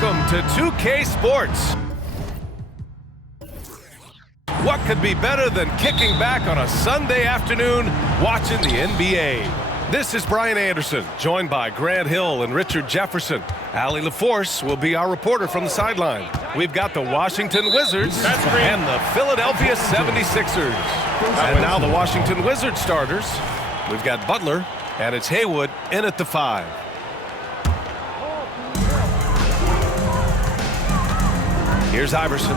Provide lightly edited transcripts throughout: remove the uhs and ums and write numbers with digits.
Welcome to 2K Sports. What could be better than kicking back on a Sunday afternoon watching the NBA? This is Brian Anderson, joined by Grant Hill and Richard Jefferson. Allie LaForce will be our reporter from the sideline. We've got the Washington Wizards and the Philadelphia 76ers. And now the Washington Wizards starters. We've got Butler, and it's Haywood in at the 5. Here's Iverson.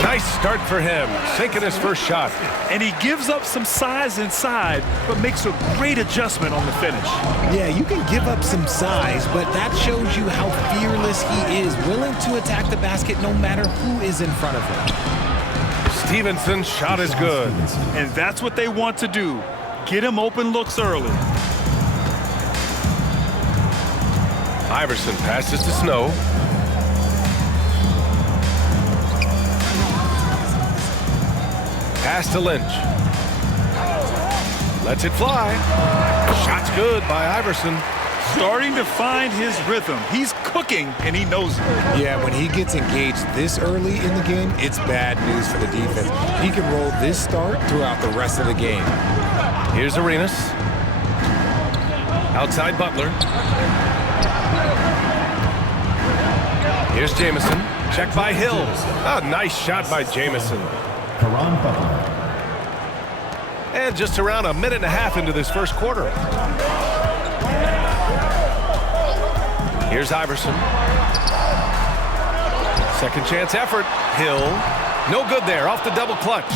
Nice start for him, sinking his first shot. And he gives up some size inside, but makes a great adjustment on the finish. Yeah, you can give up some size, but that shows you how fearless he is, willing to attack the basket no matter who is in front of him. Stevenson's shot is good. And that's what they want to do. Get him open looks early. Iverson passes to Snow. Pass to Lynch. Lets it fly. Shot's good by Iverson. Starting to find his rhythm. He's cooking, and he knows it. Yeah, when he gets engaged this early in the game, it's bad news for the defense. He can roll this start throughout the rest of the game. Here's Arenas. Outside Butler. Here's Jamison. Check by Hill. A nice shot by Jamison. And just around a minute and a half into this first quarter. Here's Iverson. Second chance effort. Hill. No good there. Off the double clutch.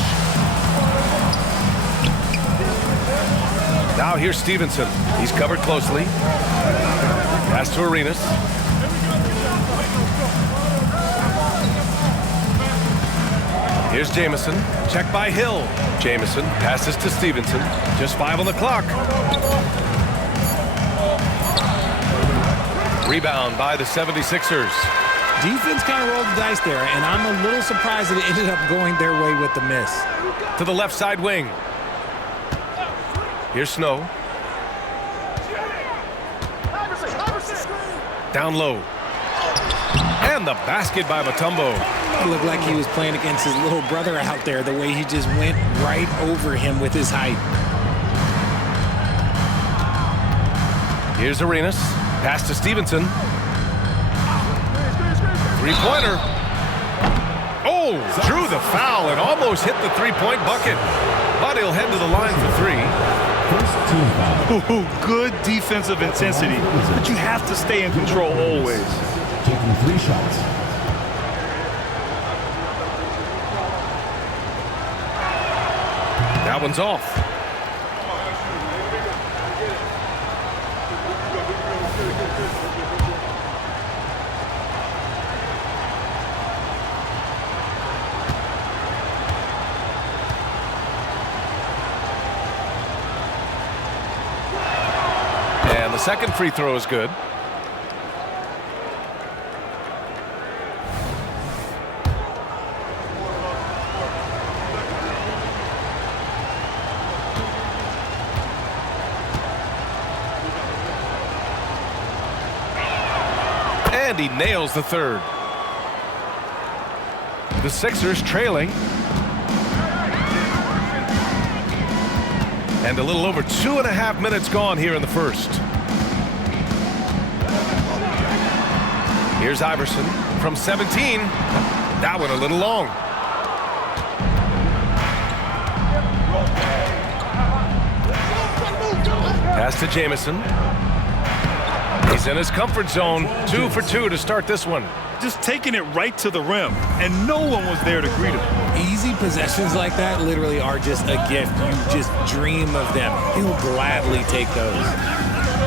Now here's Stevenson. He's covered closely. Pass to Arenas. Here's Jamison. Check by Hill. Jamison passes to Stevenson. Just 5 on the clock. Rebound by the 76ers. Defense kind of rolled the dice there, and I'm a little surprised that it ended up going their way with the miss. To the left side wing. Here's Snow. Down low. And the basket by Mutombo. It looked like he was playing against his little brother out there, the way he just went right over him with his height. Here's Arenas. Pass to Stevenson. Three-pointer. Oh, drew the foul and almost hit the three-point bucket. But he'll head to the line for 3. Ooh, good defensive intensity, but you have to stay in control always. Taking 3 shots. That one's off. And the second free throw is good. And he nails the third. The Sixers trailing. And a little over 2.5 minutes gone here in the first. Here's Iverson from 17. That one a little long. Pass to Jamison. He's in his comfort zone. 2 for 2 to start this one. Just taking it right to the rim, and no one was there to greet him. Easy possessions like that literally are just a gift. You just dream of them. He'll gladly take those.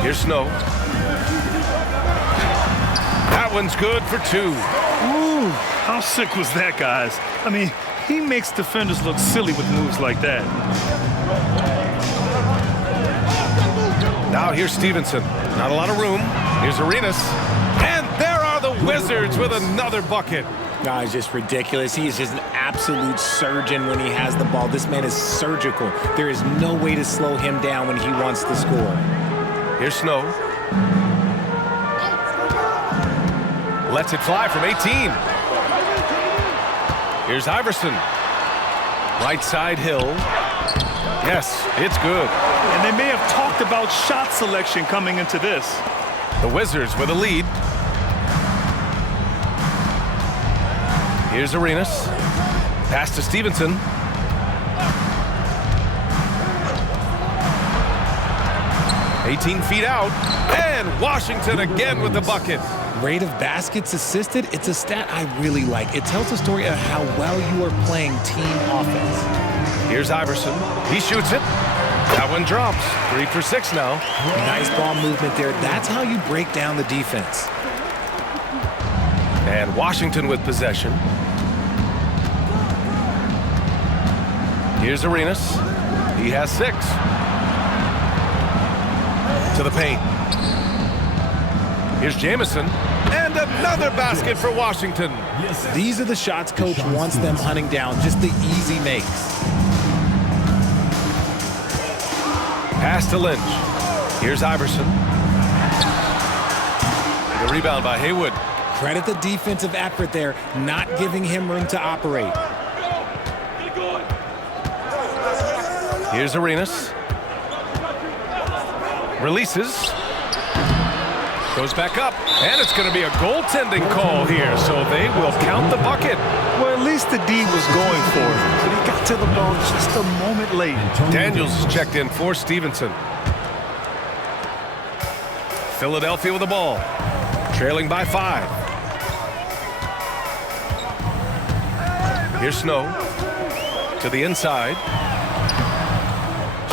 Here's Snow. That one's good for 2. Ooh, how sick was that, guys? I mean, he makes defenders look silly with moves like that. Now here's Stevenson. Not a lot of room. Here's Arenas. And there are the Wizards with another bucket. It's just ridiculous. He is just an absolute surgeon when he has the ball. This man is surgical. There is no way to slow him down when he wants to score. Here's Snow. Lets it fly from 18. Here's Iverson. Right side, Hill. Yes, it's good. And they may have talked about shot selection coming into this. The Wizards with a lead. Here's Arenas. Pass to Stevenson. "18 feet out. And Washington again with the bucket. Rate of baskets assisted, it's a stat I really like. It tells a story of how well you are playing team offense. Here's Iverson. He shoots it. That one drops. 3 for 6 now. Nice ball movement there. That's how you break down the defense. And Washington with possession. Here's Arenas. He has 6. To the paint. Here's Jamison. And another basket for Washington. These are the shots coach wants them hunting down, just the easy makes. Pass to Lynch. Here's Iverson. The rebound by Haywood. Credit the defensive effort there, not giving him room to operate. Here's Arenas. Releases. Goes back up. And it's going to be a goaltending call here, so they will count the bucket. Well, at least the D was going for it, but he got to the ball just a moment late. Daniels is checked in for Stevenson. Philadelphia with the ball. Trailing by 5. Here's Snow. To the inside.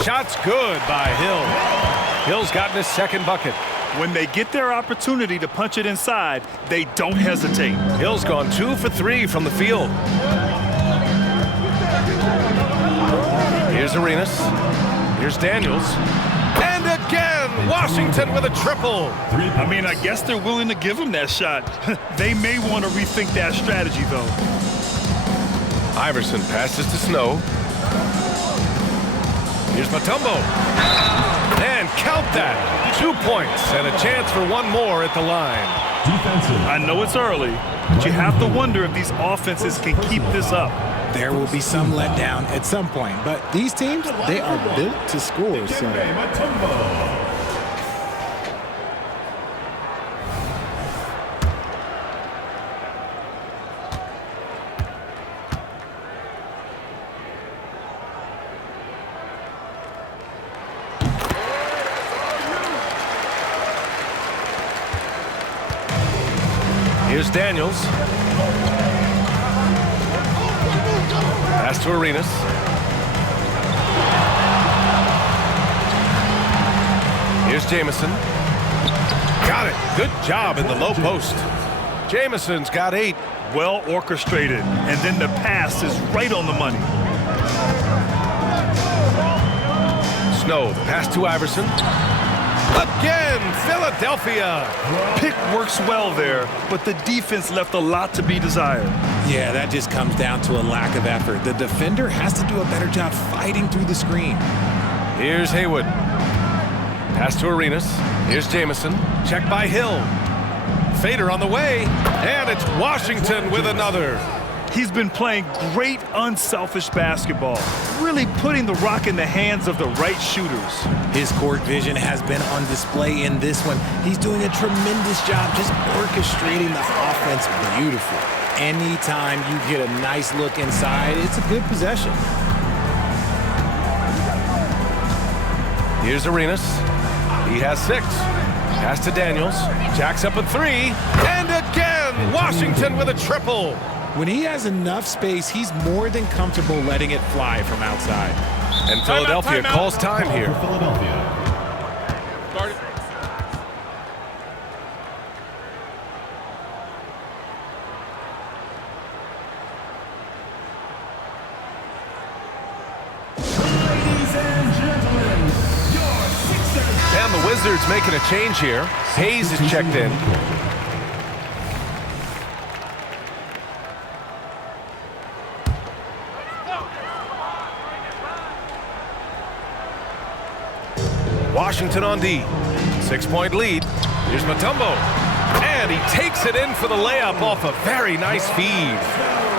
Shot's good by Hill. Hill's gotten his second bucket. When they get their opportunity to punch it inside, they don't hesitate. Hill's gone 2 for 3 from the field. Here's Arenas. Here's Daniels. And again, Washington with a triple. I mean, I guess they're willing to give him that shot. They may want to rethink that strategy, though. Iverson passes to Snow. Here's Mutombo. And count that. 2 points and a chance for one more at the line. I know it's early, but you have to wonder if these offenses can keep this up. There will be some letdown at some point, but these teams, they are built to score. So. Here's Daniels. Pass to Arenas. Here's Jamison. Got it. Good job in the low post. Jamison's got 8. Well orchestrated, and then the pass is right on the money. Snow, the pass to Iverson. Again, Philadelphia. Pick works well there, but the defense left a lot to be desired. Yeah, that just comes down to a lack of effort. The defender has to do a better job fighting through the screen. Here's Haywood. Pass to Arenas. Here's Jamison. Check by Hill. Fader on the way. And it's Washington with another. He's been playing great unselfish basketball, really putting the rock in the hands of the right shooters. His court vision has been on display in this one. He's doing a tremendous job just orchestrating the offense beautifully. Anytime you get a nice look inside, it's a good possession. Here's Arenas. He has 6. Pass to Daniels. Jacks up a 3. And again, Washington with a triple. When he has enough space, he's more than comfortable letting it fly from outside. And Philadelphia calls time here. And the Wizards making a change here. Hayes is checked in. Washington on D. 6-point lead. Here's Mutombo. And he takes it in for the layup off a very nice feed.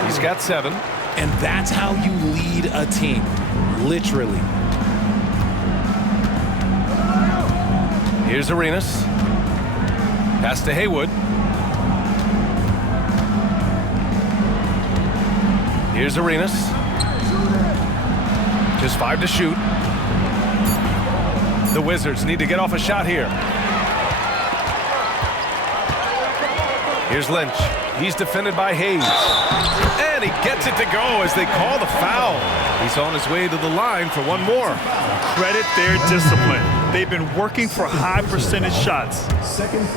He's got 7. And that's how you lead a team, literally. Here's Arenas. Pass to Haywood. Here's Arenas. Just 5 to shoot. The Wizards need to get off a shot here. Here's Lynch. He's defended by Hayes. And he gets it to go as they call the foul. He's on his way to the line for one more. Credit their discipline. They've been working for high percentage shots.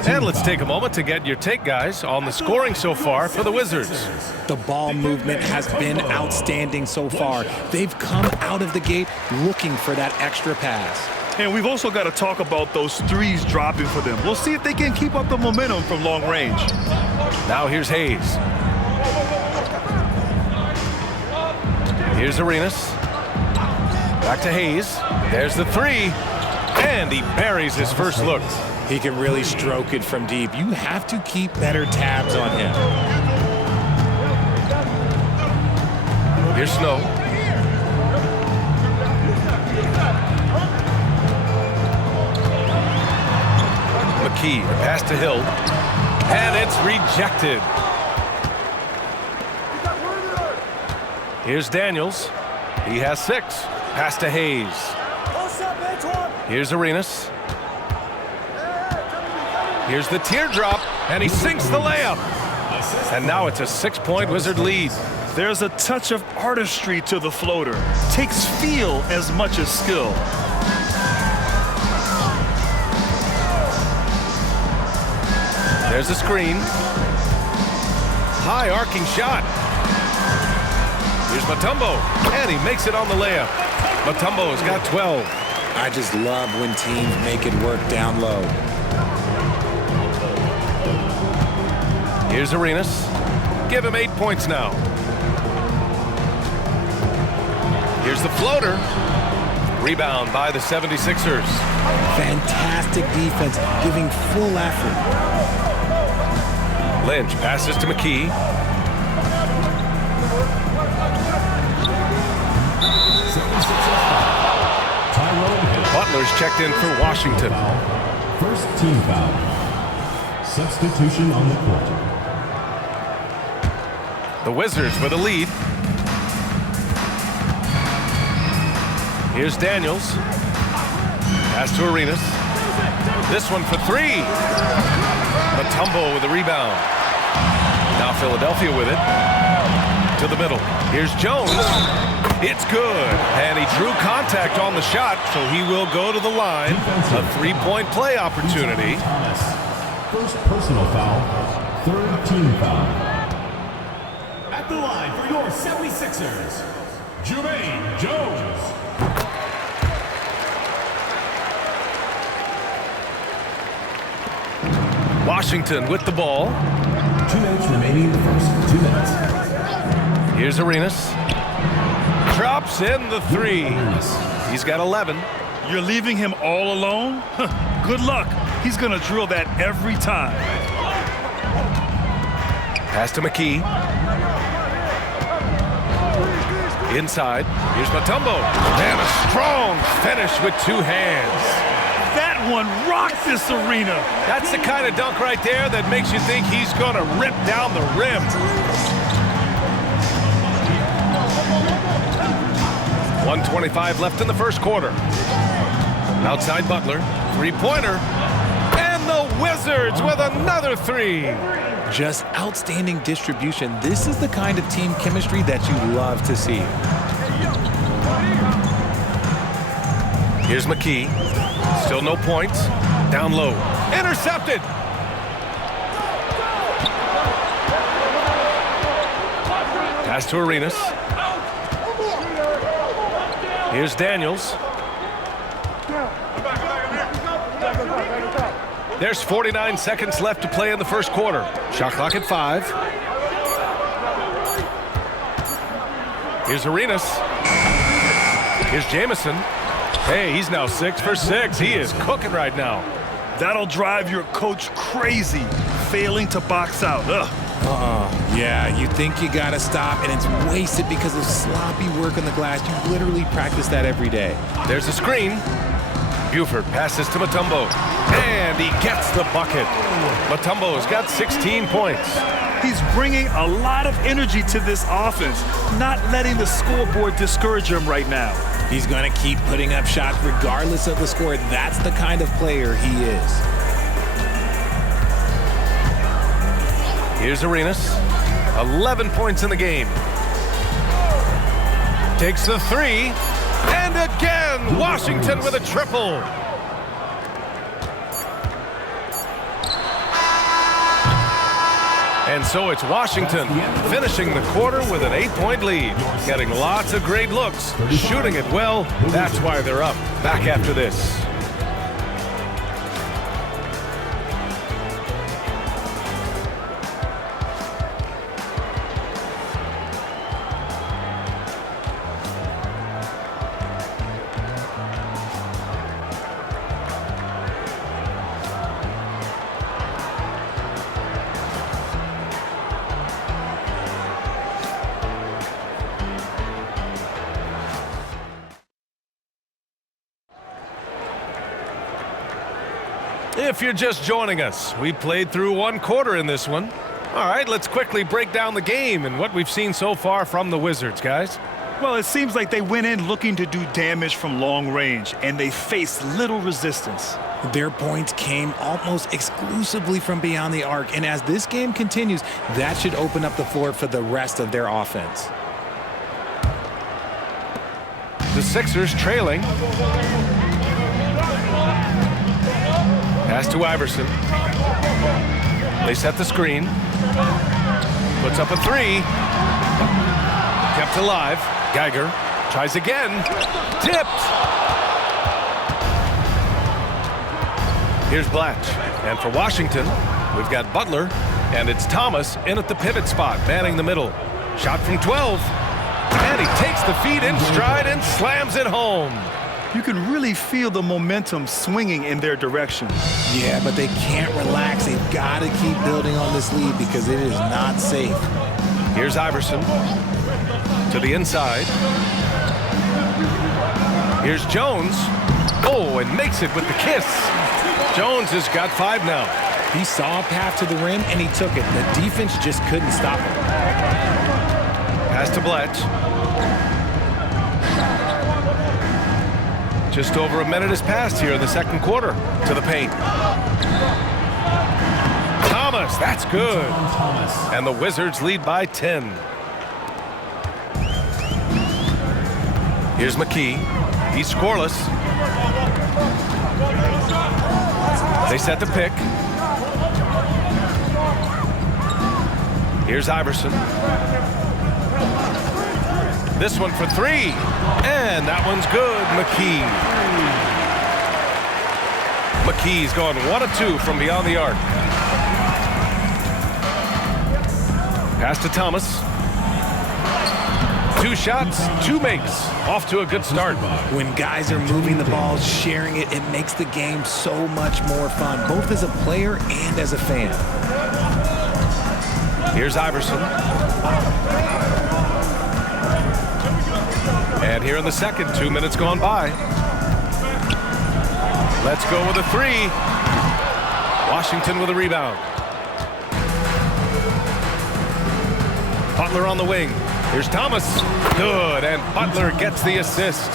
And let's take a moment to get your take, guys, on the scoring so far for the Wizards. The ball movement has been outstanding so far. They've come out of the gate looking for that extra pass. And we've also got to talk about those threes dropping for them. We'll see if they can keep up the momentum from long range. Now here's Hayes. Here's Arenas. Back to Hayes. There's the 3. And he buries his first look. He can really stroke it from deep. You have to keep better tabs on him. Here's Snow. McKee, the pass to Hill. And it's rejected. Here's Daniels. He has 6. Pass to Hayes. Here's Arenas. Here's the teardrop, and he sinks the layup. And now it's a 6-point Wizard lead. There's a touch of artistry to the floater. Takes feel as much as skill. There's a screen. High arcing shot. Here's Mutombo, and he makes it on the layup. Mutombo's got 12. I just love when teams make it work down low. Here's Arenas. Give him 8 points now. Here's the floater. Rebound by the 76ers. Fantastic defense, giving full effort. Lynch passes to McKee. Butler's checked in for Washington. First team foul. Substitution on the court. The Wizards with a lead. Here's Daniels. Pass to Arenas. This one for 3. Mutombo with the rebound. Now Philadelphia with it. To the middle. Here's Jones. It's good. And he drew contact on the shot, so he will go to the line. A 3-point play opportunity. First personal foul. Third team foul. At the line for your 76ers, Jermaine Jones. Washington with the ball. 2 minutes remaining in the first 2 minutes. Here's Arenas. Drops in the 3. He's got 11. You're leaving him all alone? Good luck. He's going to drill that every time. Pass to McKee. Inside. Here's Mutombo. And a strong finish with 2 hands. That one rocked this arena. That's the kind of dunk right there that makes you think he's going to rip down the rim. 1:25 left in the first quarter. Outside Butler. 3-pointer. And the Wizards with another 3. Just outstanding distribution. This is the kind of team chemistry that you love to see. Here's McKee. Still no points. Down low. Intercepted. Pass to Arenas. Here's Daniels. There's 49 seconds left to play in the first quarter. Shot clock at 5. Here's Arenas. Here's Jamison. Hey, he's now 6 for 6. He is cooking right now. That'll drive your coach crazy, failing to box out. Ugh. Yeah, you think you gotta stop, and it's wasted because of sloppy work on the glass. You literally practice that every day. There's a screen. Buford passes to Mutombo, and he gets the bucket. Mutombo's got 16 points. He's bringing a lot of energy to this offense, not letting the scoreboard discourage him right now. He's gonna keep putting up shots regardless of the score. That's the kind of player he is. Here's Arenas, 11 points in the game. Takes the three, and again, Washington with a triple. And so it's Washington finishing the quarter with an 8-point lead, getting lots of great looks, shooting it well. That's why they're up. Back after this. If you're just joining us, we played through one quarter in this one. All right, let's quickly break down the game and what we've seen so far from the Wizards, guys. Well, it seems like they went in looking to do damage from long range, and they faced little resistance. Their points came almost exclusively from beyond the arc, and as this game continues, that should open up the floor for the rest of their offense. The Sixers trailing. Pass to Iverson. They set the screen. Puts up a three. Kept alive. Geiger tries again. Tipped. Here's Blatch. And for Washington, we've got Butler. And it's Thomas in at the pivot spot, manning the middle. Shot from 12. And he takes the feed in stride and slams it home. You can really feel the momentum swinging in their direction. Yeah, but they can't relax. They've got to keep building on this lead because it is not safe. Here's Iverson to the inside. Here's Jones. Oh, and makes it with the kiss. Jones has got 5 now. He saw a path to the rim, and he took it. The defense just couldn't stop him. Pass to Blatch. Just over a minute has passed here in the second quarter. To the paint. Thomas, that's good. And the Wizards lead by 10. Here's McKee. He's scoreless. They set the pick. Here's Iverson. This one for 3. And that one's good. McKee's going 1 of 2 from beyond the arc. Pass to Thomas. 2 shots, 2 makes. Off to a good start. When guys are moving the ball, sharing it, it makes the game so much more fun, both as a player and as a fan. Here's Iverson. And here in the second, 2 minutes gone by. Let's go with a 3. Washington with a rebound. Butler on the wing. Here's Thomas. Good, and Butler gets the assist.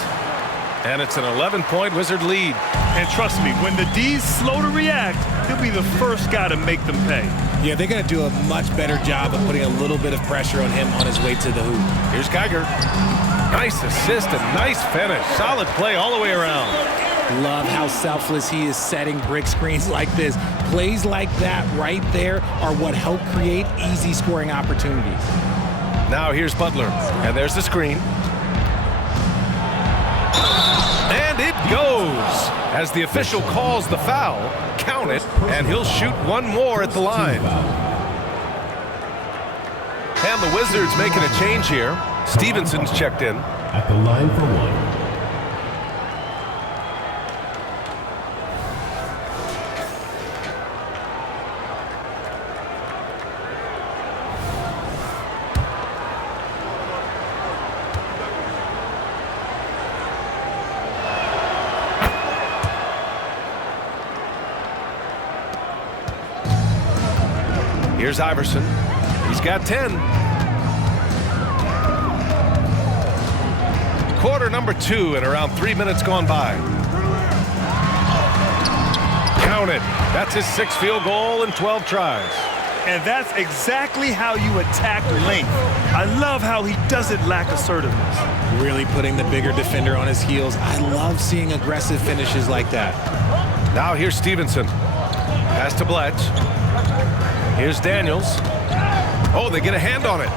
And it's an 11-point Wizard lead. And trust me, when the D's slow to react, he'll be the first guy to make them pay. Yeah, they're going to do a much better job of putting a little bit of pressure on him on his way to the hoop. Here's Geiger. Nice assist and nice finish. Solid play all the way around. Love how selfless he is setting brick screens like this. Plays like that right there are what help create easy scoring opportunities. Now here's Butler, and there's the screen. And it goes. As the official calls the foul, count it, and he'll shoot one more at the line. And the Wizards making a change here. Stevenson's checked in. At the line for 1. Here's Iverson. He's got 10. Quarter number 2 and around 3 minutes gone by. Count it. That's his 6th field goal in 12 tries. And that's exactly how you attack length. I love how he doesn't lack assertiveness. Really putting the bigger defender on his heels. I love seeing aggressive finishes like that. Now here's Stevenson. Pass to Blatch. Here's Daniels. Oh, they get a hand on it.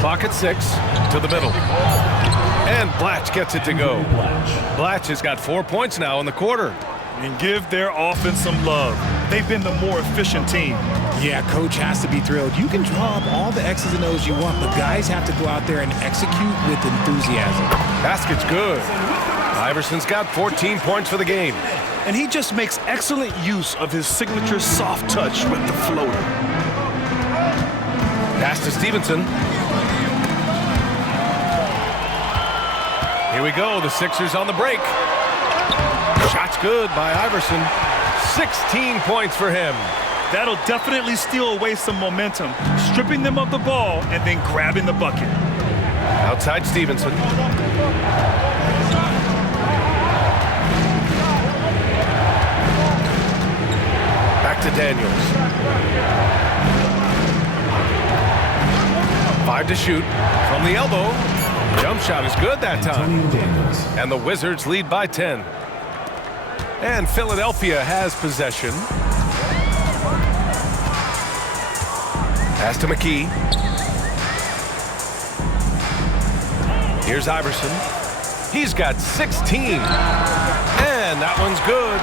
Clock at 6 to the middle. And Blatch gets it to go. Blatch has got 4 points now in the quarter. And give their offense some love. They've been the more efficient team. Yeah, coach has to be thrilled. You can draw up all the X's and O's you want, but guys have to go out there and execute with enthusiasm. Basket's good. Iverson's got 14 points for the game. And he just makes excellent use of his signature soft touch with the floater. Pass to Stevenson. Here we go. The Sixers on the break. Shot's good by Iverson. 16 points for him. That'll definitely steal away some momentum, stripping them of the ball and then grabbing the bucket. Outside Stevenson. Back to Daniels. 5 to shoot from the elbow. Jump shot is good that time. And the Wizards lead by 10. And Philadelphia has possession. Pass to McKee. Here's Iverson. He's got 16. And that one's good.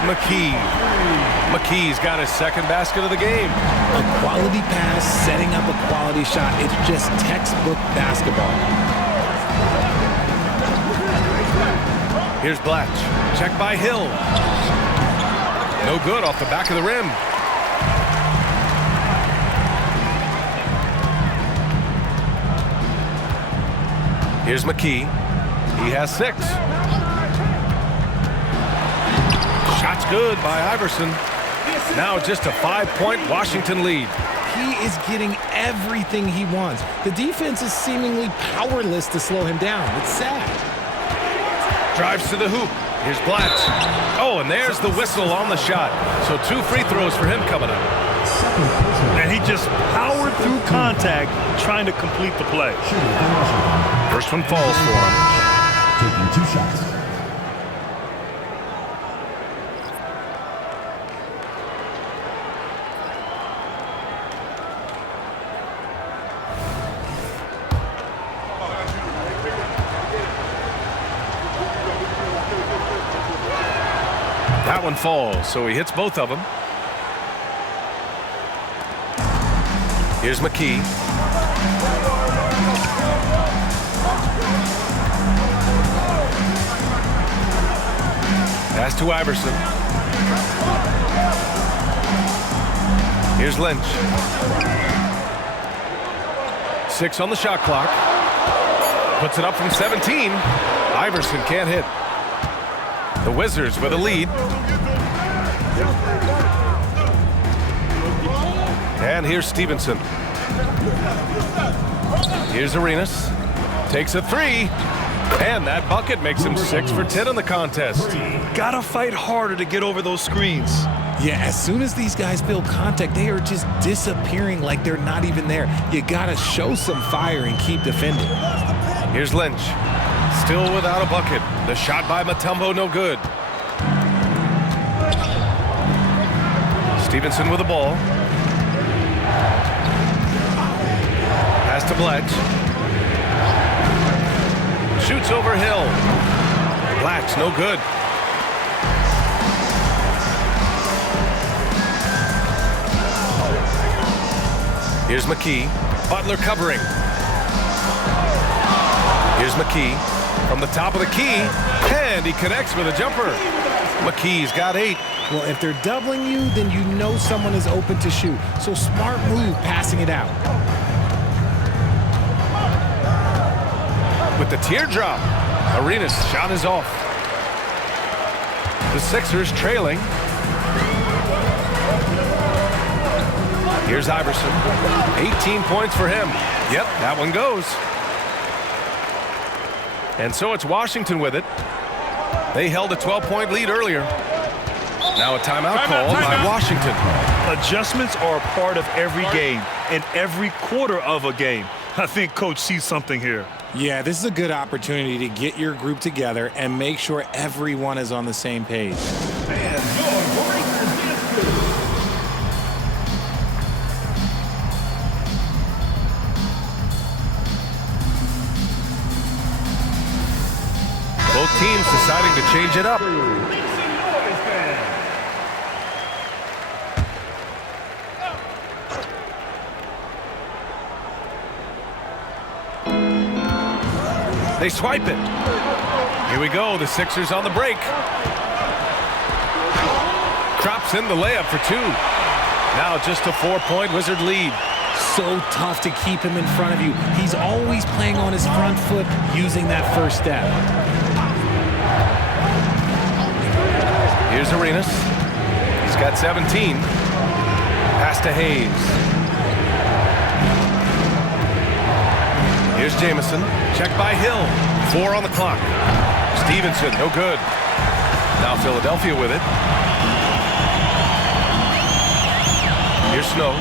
McKee's got his 2nd basket of the game. A quality pass, setting up a quality shot. It's just textbook basketball. Here's Blatch. Check by Hill. No good off the back of the rim. Here's McKee. He has 6. Shot's good by Iverson. Now just a 5-point Washington lead. He is getting everything he wants. The defense is seemingly powerless to slow him down. It's sad. Drives to the hoop. Here's Blatch. Oh, and there's the whistle on the shot. So 2 free throws for him coming up. And he just powered through contact trying to complete the play. First one falls for him. Taking 2 shots. That one falls, so he hits both of them. Here's McKee. Pass to Iverson. Here's Lynch. 6 on the shot clock. Puts it up from 17. Iverson can't hit. The Wizards with a lead. And here's Stevenson. Here's Arenas. Takes a 3. And that bucket makes him 6 for 10 in the contest. Gotta fight harder to get over those screens. Yeah, as soon as these guys feel contact, they are just disappearing like they're not even there. You gotta show some fire and keep defending. Here's Lynch. Still without a bucket. The shot by Mutombo no good. Stevenson with the ball. Pass to Blatch. Shoots over Hill. Blatch no good. Here's McKee. Butler covering. Here's McKee from the top of the key, and he connects with a jumper. McKee's got 8. Well, if they're doubling you, then you know someone is open to shoot. So smart move passing it out. With the teardrop, Arenas' shot is off. The Sixers trailing. Here's Iverson. 18 points for him. Yep, that one goes. And so it's Washington with it. They held a 12-point lead earlier. Now a timeout called by Washington. Adjustments are a part of every game and every quarter of a game. I think Coach sees something here. Yeah, this is a good opportunity to get your group together and make sure everyone is on the same page. Both teams deciding to change it up. They swipe it. Here we go. The Sixers on the break. Drops in the layup for two. Now just a 4-point Wizard lead. So tough to keep him in front of you. He's always playing on his front foot using that first step. Here's Arenas. He's got 17. Pass to Hayes. Here's Jamison. Checked by Hill. 4 on the clock. Stevenson, no good. Now Philadelphia with it. Here's Snow.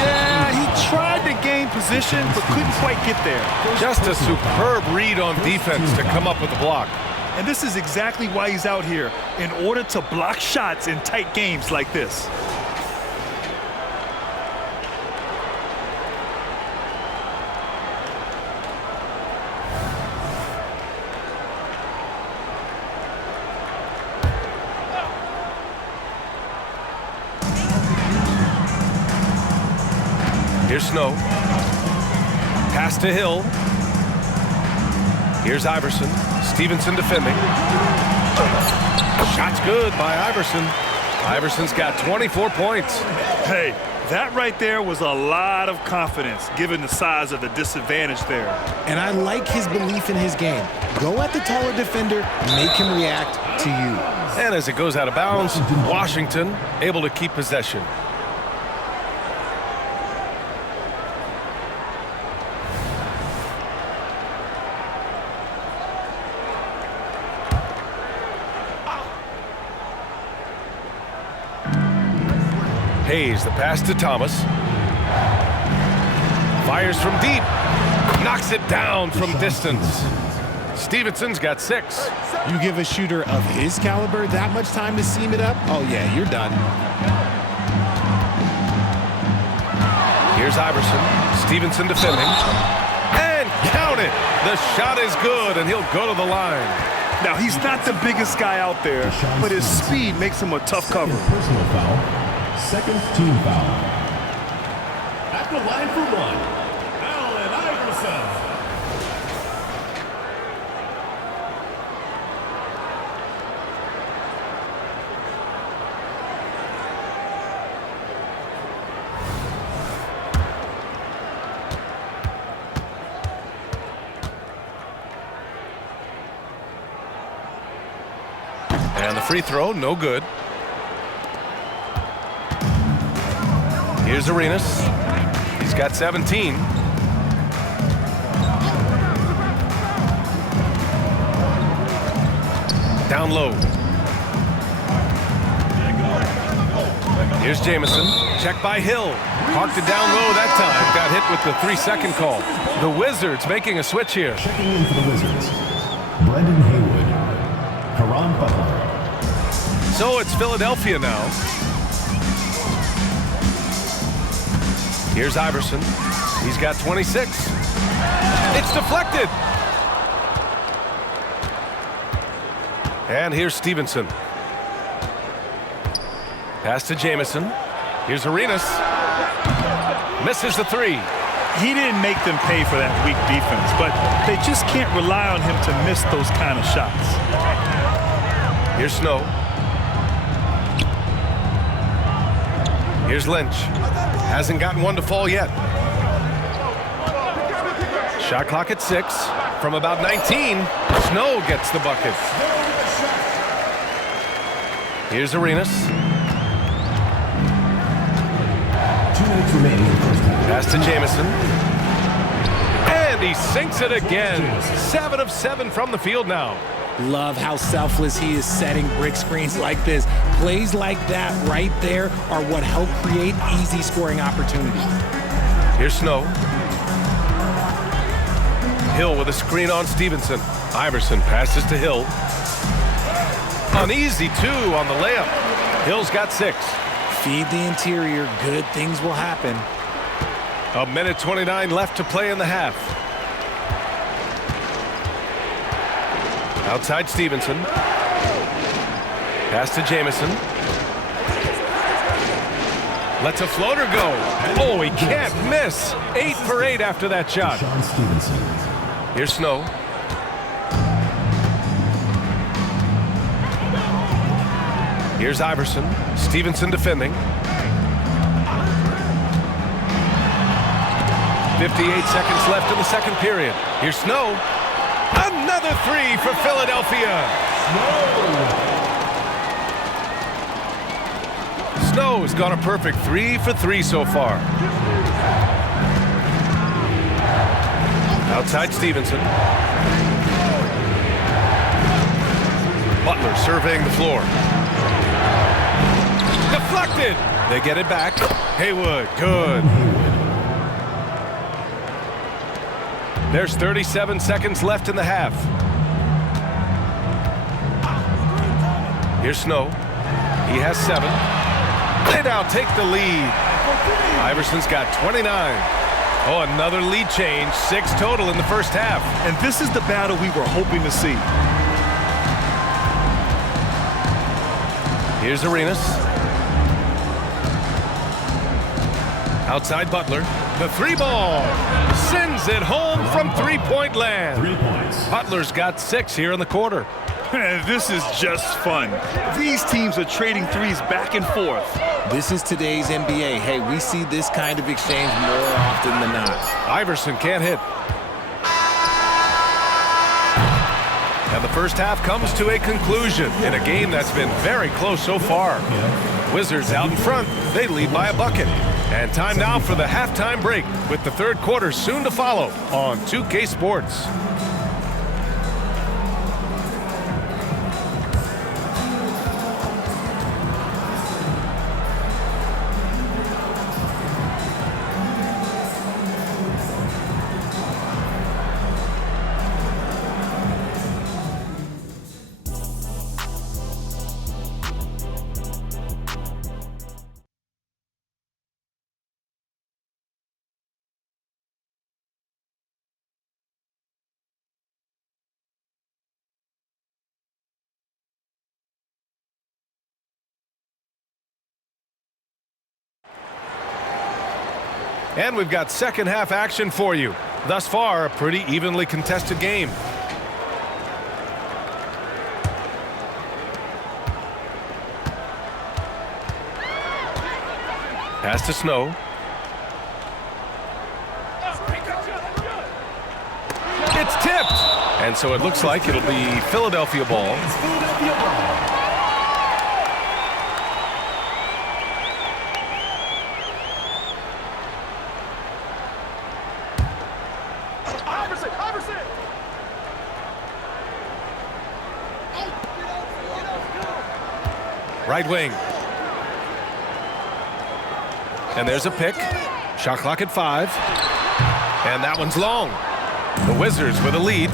Yeah, he tried to gain position, but couldn't quite get there. Just a superb read on defense to come up with the block. And this is exactly why he's out here, in order to block shots in tight games like this. Here's Snow. Pass to Hill. Here's Iverson. Stevenson defending. Shot's good by Iverson. Iverson's got 24 points. Hey, that right there was a lot of confidence, given the size of the disadvantage there. And I like his belief in his game. Go at the taller defender, make him react to you. And as it goes out of bounds, Washington able to keep possession. Hayes, the pass to Thomas. Fires from deep. Knocks it down from distance. Stevenson's got 6. You give a shooter of his caliber that much time to seam it up, oh yeah, you're done. Here's Iverson. Stevenson defending. And count it! The shot is good, and he'll go to the line. Now, he's not the biggest guy out there, but his speed makes him a tough cover. Personal foul. Second team foul. At the line for one, Allen Iverson. And the free throw, no good. Here's Arenas. He's got 17. Down low. Here's Jamison. Checked by Hill. Parked it down low that time. Got hit with the 3-second call. The Wizards making a switch here. Checking in for the Wizards, Brendan Haywood, Caron Butler. So it's Philadelphia now. Here's Iverson. He's got 26. It's deflected. And here's Stevenson. Pass to Jamison. Here's Arenas. Misses the 3. He didn't make them pay for that weak defense, but they just can't rely on him to miss those kind of shots. Here's Snow. Here's Lynch. Hasn't gotten one to fall yet. Shot clock at 6. From about 19, Snow gets the bucket. Here's Arenas. minutes remaining in the first half. Pass to Jamison. And he sinks it again. 7 of 7 from the field now. Love how selfless he is setting brick screens like this. Plays like that right there are what help create easy scoring opportunities. Here's Snow. Hill with a screen on Stevenson. Iverson passes to Hill. An easy 2 on the layup. Hill's got 6. Feed the interior, good things will happen. 1:29 left to play in the half. Outside Stevenson. Pass to Jamison. Lets a floater go. Oh, he can't miss. 8 for 8 after that shot. Sean Stevenson. Here's Snow. Here's Iverson. Stevenson defending. 58 seconds left in the second period. Here's Snow. Another 3 for Philadelphia. Snow has gone a perfect 3 for 3 so far. Outside Stevenson. Butler surveying the floor. Deflected. They get it back. Haywood, good. There's 37 seconds left in the half. Here's Snow. He has 7. They now take the lead. Iverson's got 29. Oh, another lead change. 6 total in the first half. And this is the battle we were hoping to see. Here's Arenas. Outside Butler. The 3 ball. Sends it home from three-point land. 3 points. Butler's got 6 here in the quarter. This is just fun. These teams are trading threes back and forth. This is today's NBA. Hey, we see this kind of exchange more often than not. Iverson can't hit. And the first half comes to a conclusion in a game that's been very close so far. Wizards out in front. They lead by a bucket. And time now for the halftime break with the third quarter soon to follow on 2K Sports. And we've got second half action for you. Thus far, a pretty evenly contested game. Pass to Snow. It's tipped. And so it looks like it'll be Philadelphia ball. Right wing. And there's a pick. Shot clock at 5. And that one's long. The Wizards with a lead.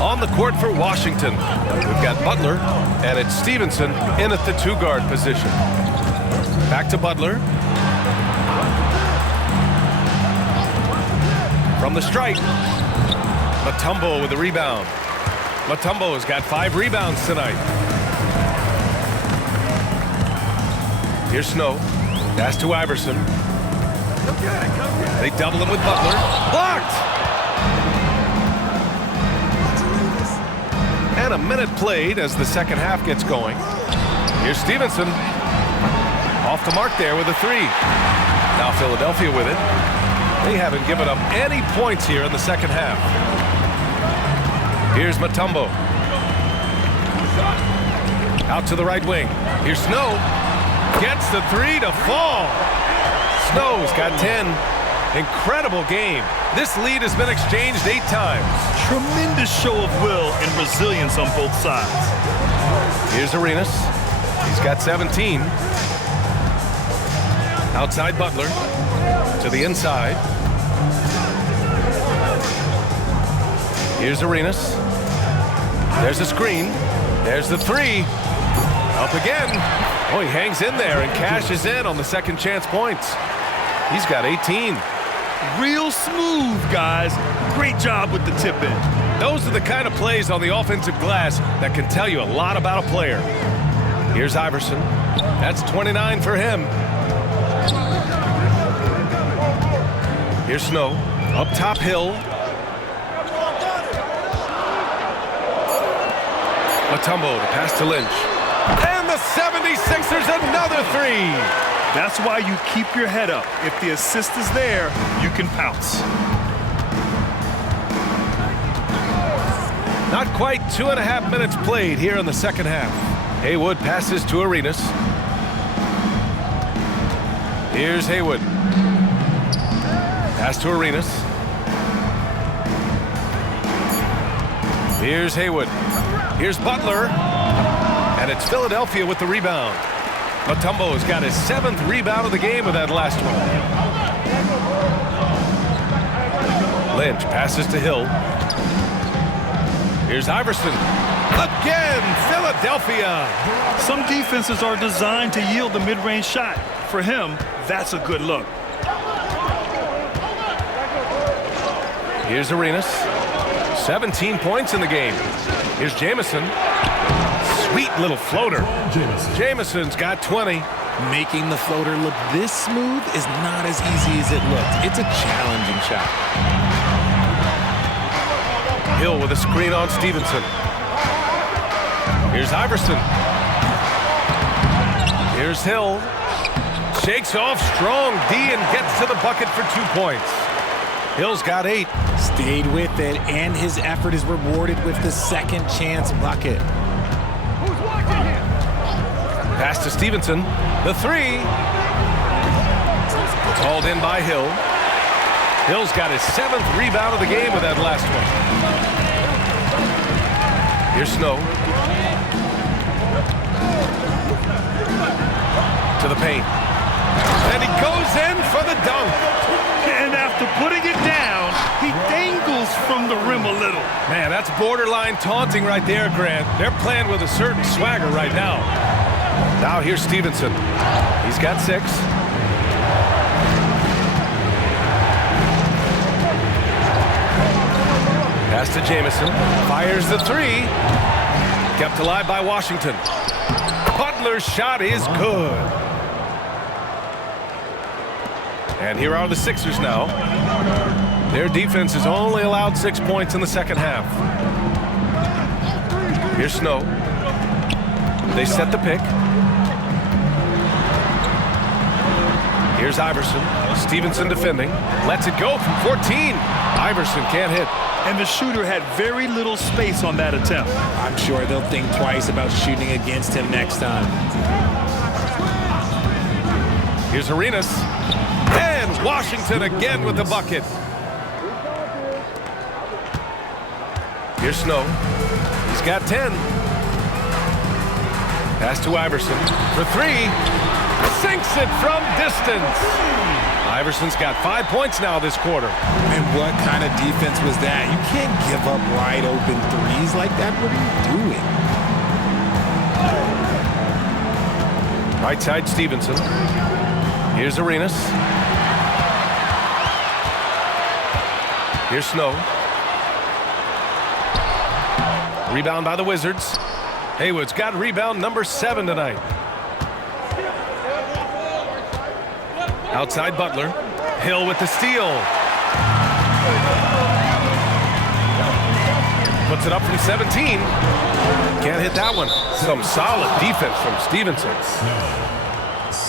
On the court for Washington. We've got Butler, and it's Stevenson in at the 2-guard position. Back to Butler. From the stripe. Mutombo with the rebound. Mutombo has got 5 rebounds tonight. Here's Snow. Pass to Iverson. They double him with Butler. Blocked! And a minute played as the second half gets going. Here's Stevenson. Off the mark there with a 3. Now Philadelphia with it. They haven't given up any points here in the second half. Here's Mutombo. Out to the right wing. Here's Snow. Gets the three to fall. Snow's got 10. Incredible game. This lead has been exchanged 8 times. Tremendous show of will and resilience on both sides. Here's Arenas. He's got 17. Outside Butler. To the inside. Here's Arenas. There's a screen. There's the three. Up again. Oh, he hangs in there and cashes in on the second chance points. He's got 18. Real smooth, guys. Great job with the tip-in. Those are the kind of plays on the offensive glass that can tell you a lot about a player. Here's Iverson. That's 29 for him. Here's Snow. Up top, Hill. Mutombo to pass to Lynch. And the 76ers another three. That's why you keep your head up. If the assist is there, you can pounce. Not quite 2.5 minutes played here in the second half. Haywood passes to Arenas. Here's Haywood. Pass to Arenas. Here's Haywood. Here's Butler. And it's Philadelphia with the rebound. Mutombo has got his 7th rebound of the game with that last one. Lynch passes to Hill. Here's Iverson. Again, Philadelphia. Some defenses are designed to yield the mid-range shot. For him, that's a good look. Here's Arenas. 17 points in the game. Here's Jamison. Sweet little floater. Jamison's got 20. Making the floater look this smooth is not as easy as it looks. It's a challenging shot. Hill with a screen on Stevenson. Here's Iverson. Here's Hill. Shakes off strong D and gets to the bucket for 2 points. Hill's got 8. Stayed with it, and his effort is rewarded with the second chance bucket. Pass to Stevenson. The three. Called in by Hill. Hill's got his 7th rebound of the game with that last one. Here's Snow. To the paint. And he goes in for the dunk. And after putting it down, he dangles from the rim a little. Man, that's borderline taunting right there, Grant. They're playing with a certain swagger right now. Now here's Stevenson. He's got 6. Pass to Jamison. Fires the three. Kept alive by Washington. Butler's shot is good. And here are the Sixers now. Their defense has only allowed 6 points in the second half. Here's Snow. They set the pick. Here's Iverson. Stevenson defending. Lets it go from 14. Iverson can't hit. And the shooter had very little space on that attempt. I'm sure they'll think twice about shooting against him next time. Here's Arenas. And Washington again with the bucket. Here's Snow. He's got 10. Pass to Iverson for 3. Sinks it from distance. Iverson's got 5 points now this quarter. And what kind of defense was that? You can't give up wide open threes like that. What are you doing? Right side Stevenson. Here's Arenas. Here's Snow. Rebound by the Wizards. Haywood's got rebound number 7 tonight. Outside Butler. Hill with the steal. Puts it up from 17. Can't hit that one. Some solid defense from Stevenson.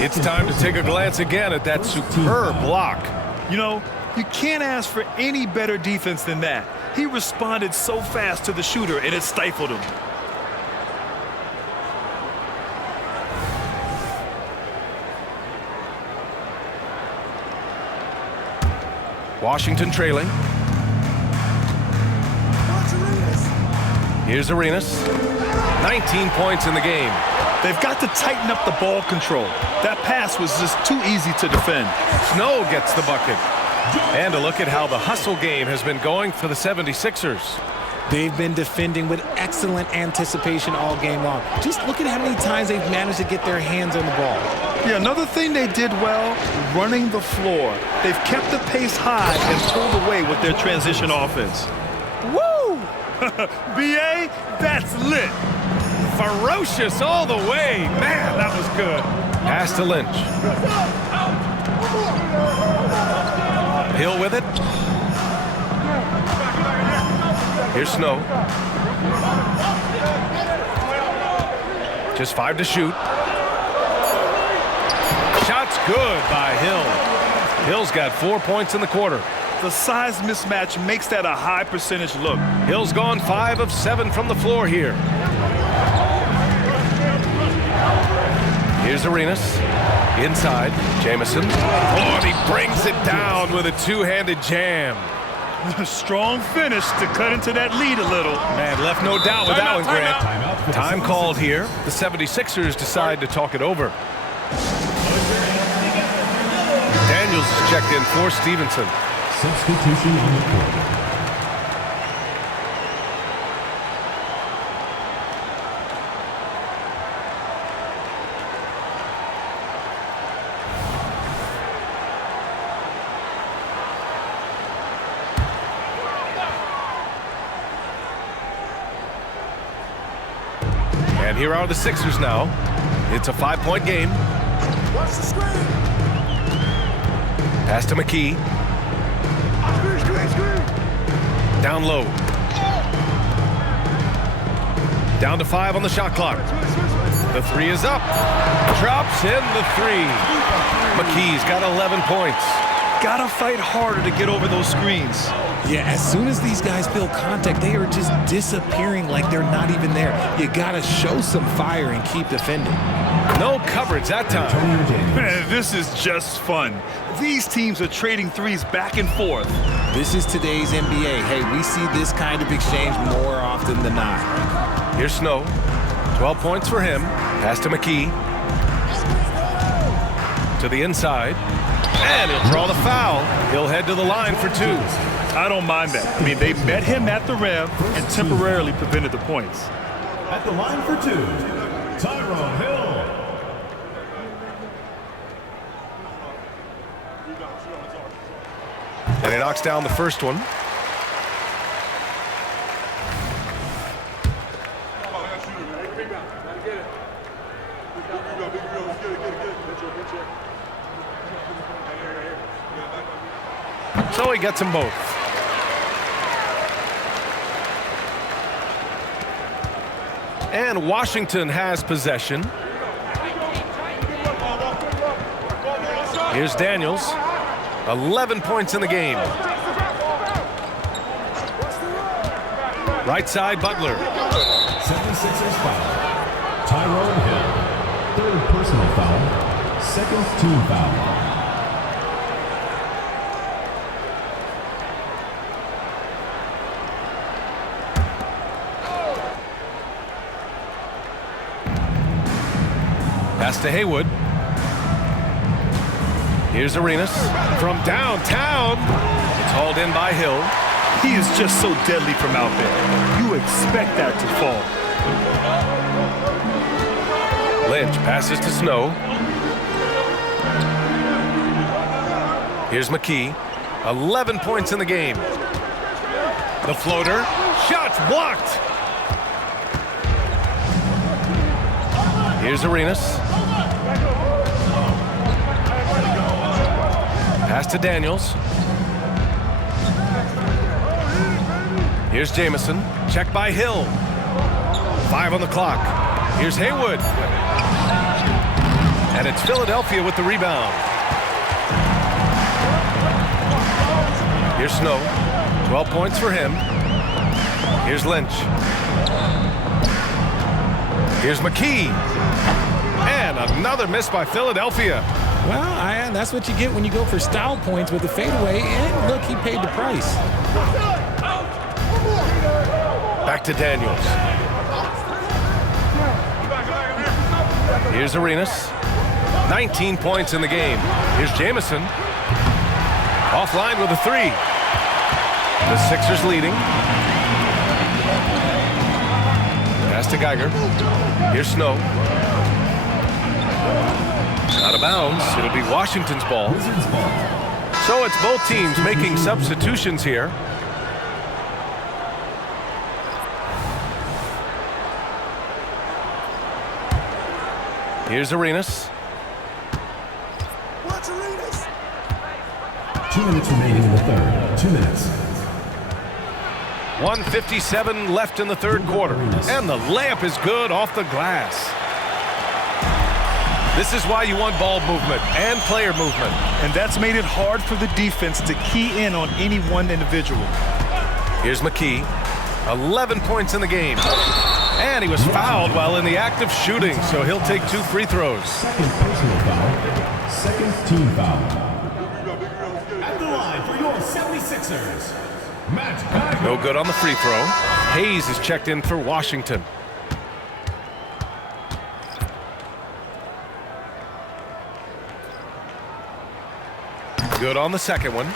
It's time to take a glance again at that superb block. You know, you can't ask for any better defense than that. He responded so fast to the shooter, and it stifled him. Washington trailing. Here's Arenas. 19 points in the game. They've got to tighten up the ball control. That pass was just too easy to defend. Snow gets the bucket. And a look at how the hustle game has been going for the 76ers. They've been defending with excellent anticipation all game long. Just look at how many times they've managed to get their hands on the ball. Yeah, another thing they did well, running the floor. They've kept the pace high and pulled away with their transition offense. Woo! BA, that's lit. Ferocious all the way. Man, that was good. Pass to Lynch. Hill with it. Here's Snow. Just 5 to shoot. Shot's good by Hill. Hill's got 4 points in the quarter. The size mismatch makes that a high percentage look. Hill's gone 5 of 7 from the floor here. Here's Arenas. Inside, Jamison. Oh, and he brings it down with a two-handed jam. A strong finish to cut into that lead a little. Man, left no doubt with that one, Grant. Time called here. The 76ers decide to talk it over. Daniels is checked in for Stevenson. Substitution on the court. And here are the Sixers now. It's a 5-point game. Watch the screen. Pass to McKee. Screen. Down low. Down to 5 on the shot clock. The 3 is up. Drops in the 3. McKee's got 11 points. Gotta fight harder to get over those screens. Yeah, as soon as these guys feel contact, they are just disappearing like they're not even there. You gotta show some fire and keep defending. No coverage that time. Man, this is just fun. These teams are trading threes back and forth. This is today's NBA. Hey, we see this kind of exchange more often than not. Here's Snow. 12 points for him. Pass to McKee. To the inside. And he'll draw the foul. He'll head to the line for 2. I don't mind that. I mean, they met him at the rim and temporarily prevented the points. At the line for 2, Tyrone Hill. And he knocks down the first one. So he gets them both. And Washington has possession. Here's Daniels. 11 points in the game. Right side, Butler. 76ers foul. Tyrone Hill. 3rd personal foul. 2nd team foul. Pass to Haywood. Here's Arenas from downtown. It's hauled in by Hill. He is just so deadly from out there. You expect that to fall. Lynch passes to Snow. Here's McKee. 11 points in the game. The floater. Shots blocked. Here's Arenas. Pass to Daniels. Here's Jamison. Check by Hill. 5 on the clock. Here's Haywood. And it's Philadelphia with the rebound. Here's Snow. 12 points for him. Here's Lynch. Here's McKee. And another miss by Philadelphia. Well, that's what you get when you go for style points with the fadeaway. And look, he paid the price. Back to Daniels. Here's Arenas. 19 points in the game. Here's Jamison. Offline with a three. The Sixers leading. Pass to Geiger. Here's Snow. Out of bounds. It'll be Washington's ball. So it's both teams making substitutions here. Here's Arenas. Watch Arenas. 2 minutes remaining in the third. 2 minutes. 1:57 left in the third quarter. And the layup is good off the glass. This is why you want ball movement and player movement. And that's made it hard for the defense to key in on any one individual. Here's McKee. 11 points in the game. And he was fouled while in the act of shooting, so he'll take 2 free throws. Second personal foul. Second team foul. At the line for your 76ers. Matt Geiger. No good on the free throw. Hayes is checked in for Washington. Good on the second one.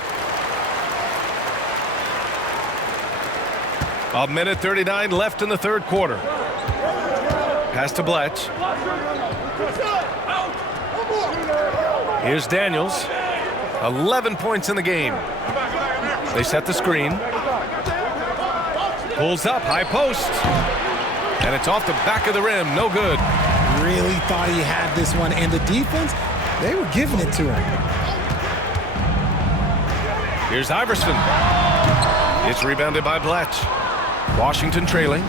1:39 left in the third quarter. Pass to Bletch. Here's Daniels. 11 points in the game. They set the screen. Pulls up, high post. And it's off the back of the rim, no good. Really thought he had this one. And the defense, they were giving it to him. Here's Iverson. It's rebounded by Bletch. Washington trailing.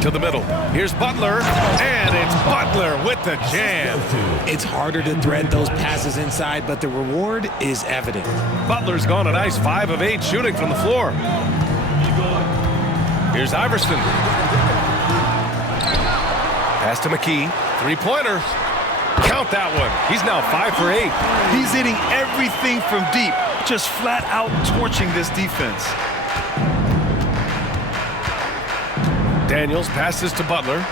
To the middle. Here's Butler. And it's Butler with the jam. It's harder to thread those passes inside, but the reward is evident. Butler's gone a nice 5 of 8 shooting from the floor. Here's Iverson. Pass to McKee. 3-pointer. Count that one. He's now 5 for 8. He's hitting everything from deep, just flat out torching this defense. Daniels passes to Butler.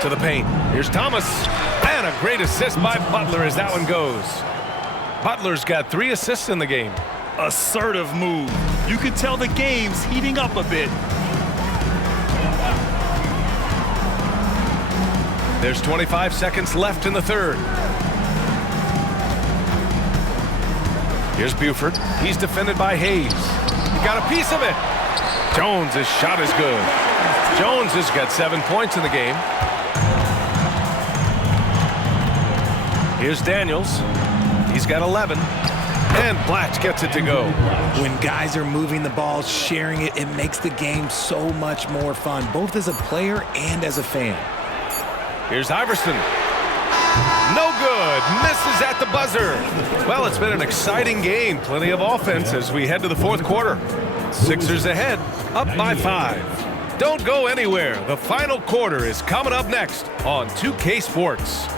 To the paint. Here's Thomas. And a great assist by Butler as that one goes. Butler's got 3 assists in the game. Assertive move. You can tell the game's heating up a bit. There's 25 seconds left in the third. Here's Buford. He's defended by Hayes. He got a piece of it. Jones' shot is good. Jones has got 7 points in the game. Here's Daniels. He's got 11. And Blatch gets it to go. When guys are moving the ball, sharing it, it makes the game so much more fun, both as a player and as a fan. Here's Iverson. No good. Misses at the buzzer. Well, it's been an exciting game. Plenty of offense as we head to the fourth quarter. Sixers ahead, up by 5. Don't go anywhere. The final quarter is coming up next on 2K Sports.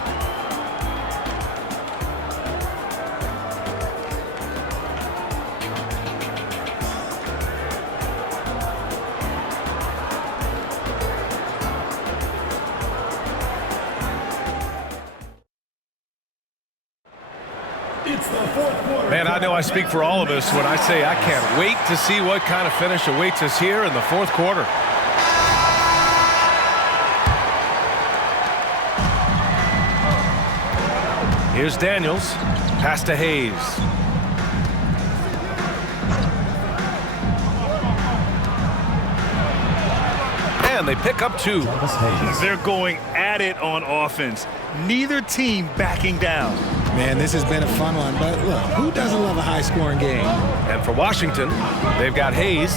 Man, I know I speak for all of us when I say I can't wait to see what kind of finish awaits us here in the fourth quarter. Here's Daniels. Pass to Hayes. And they pick up 2. They're going at it on offense. Neither team backing down. Man, this has been a fun one, but look, who doesn't love a high-scoring game? And for Washington, they've got Hayes,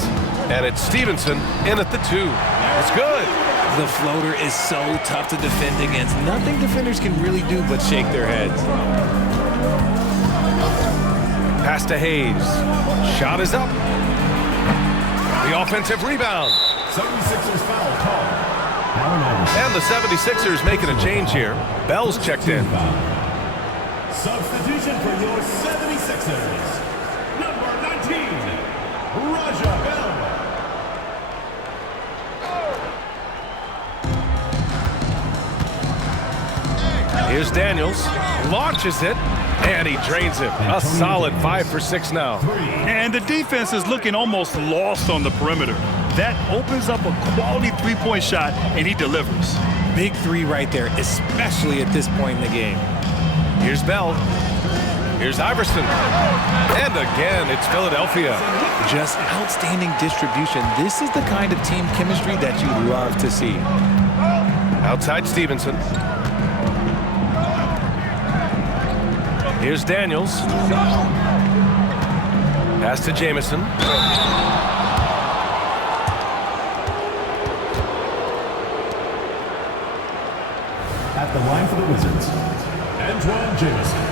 and it's Stevenson in at the 2. It's good. The floater is so tough to defend against. Nothing defenders can really do but shake their heads. Pass to Hayes. Shot is up. The offensive rebound. 76ers foul call. And the 76ers making a change here. Bell's checked in. Substitution for your 76ers. Number 19, Raja Bell. Here's Daniels. Launches it. And he drains it. A solid 5 for 6 now. And the defense is looking almost lost on the perimeter. That opens up a quality three-point shot, and he delivers. Big three right there, especially at this point in the game. Here's Bell. Here's Iverson. And again, it's Philadelphia. Just outstanding distribution. This is the kind of team chemistry that you love to see. Outside Stevenson. Here's Daniels. Pass to Jamison. At the line for the Wizards, Antoine Jamison,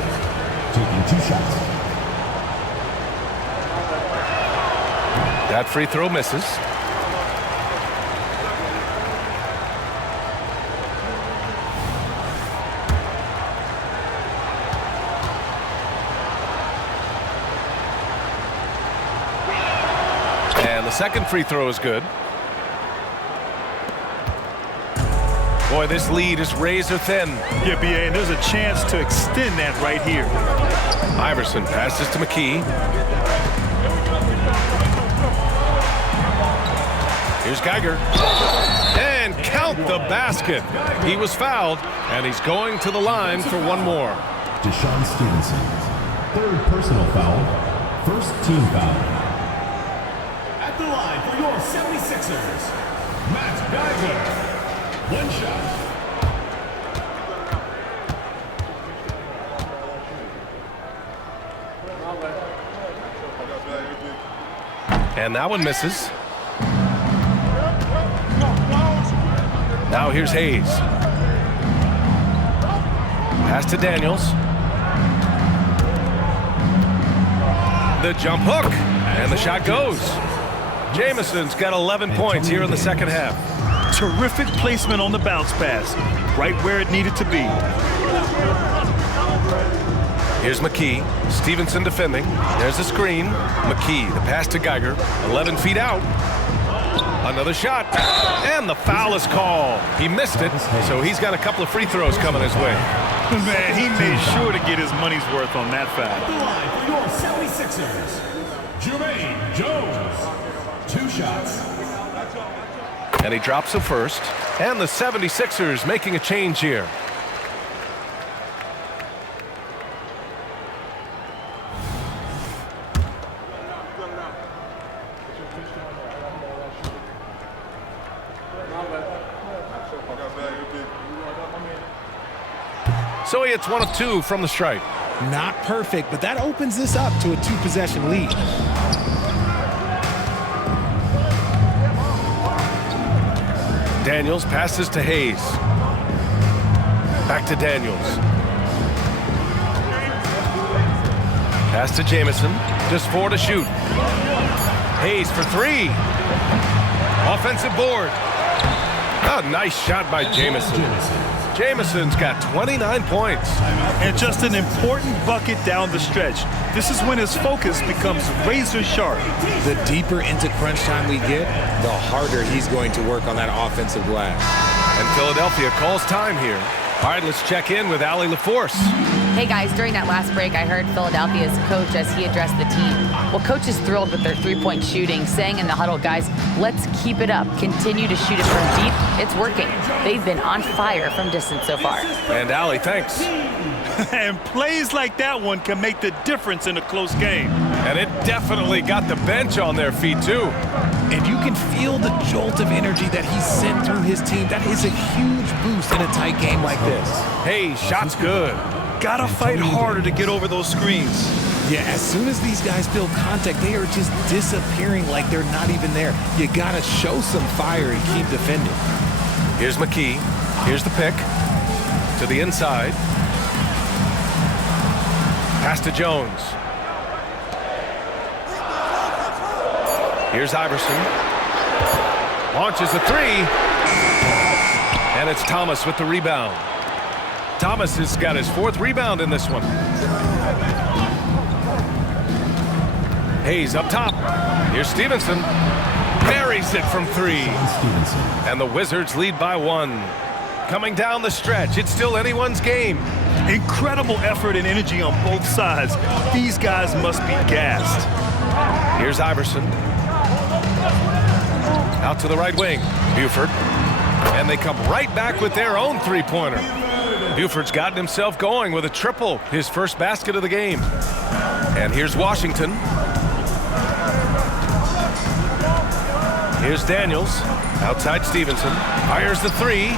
taking 2 shots. That free throw misses. And the second free throw is good. Boy, this lead is razor thin. Yeah, B.A., and there's a chance to extend that right here. Iverson passes to McKee. Here's Geiger. And count the basket. He was fouled, and he's going to the line for one more. Deshaun Stevenson, 3rd personal foul, 1st team foul. At the line for your 76ers, Matt Geiger. 1 shot. And that one misses. Now here's Hayes. Pass to Daniels. The jump hook. And the shot goes. Jamison's got 11 points here in the second half. Terrific placement on the bounce pass, right where it needed to be. Here's McKee. Stevenson defending. There's the screen. McKee, the pass to Geiger. 11 feet out. Another shot. And the foul is called. He missed it, so he's got a couple of free throws coming his way. Man, he made sure to get his money's worth on that foul. The line for your 76ers, Jermaine Jones. 2 shots. And he drops the first. And the 76ers making a change here. So he hits 1 of 2 from the stripe. Not perfect, but that opens this up to a 2-possession lead. Daniels passes to Hayes. Back to Daniels. Pass to Jamison. Just 4 to shoot. Hayes for 3. Offensive board. A nice shot by Jamison. Jamison's got 29 points. And just an important bucket down the stretch. This is when his focus becomes razor sharp. The deeper into crunch time we get, the harder he's going to work on that offensive glass. And Philadelphia calls time here. All right, let's check in with Allie LaForce. Hey guys, during that last break, I heard Philadelphia's coach as he addressed the team. Well, coach is thrilled with their three-point shooting, saying in the huddle, guys, let's keep it up. Continue to shoot it from deep. It's working. They've been on fire from distance so far. And Allie, thanks. And plays like that one can make the difference in a close game. And it definitely got the bench on their feet, too. And you can feel the jolt of energy that he sent through his team. That is a huge boost in a tight game like this. Hey, shot's good. Gotta fight harder to get over those screens. Yeah, as soon as these guys feel contact, they are just disappearing like they're not even there. You gotta show some fire and keep defending. Here's McKee. Here's the pick. To the inside. Pass to Jones. Here's Iverson. Launches a 3. And And it's Thomas with the rebound. Thomas has got his 4th rebound in this one. Hayes up top. Here's Stevenson. Buries it from 3. And the Wizards lead by 1. Coming down the stretch, it's still anyone's game. Incredible effort and energy on both sides. These guys must be gassed. Here's Iverson. Out to the right wing. Buford. And they come right back with their own 3-pointer. Buford's gotten himself going with a triple, his first basket of the game. And here's Washington. Here's Daniels. Outside Stevenson. Fires the 3.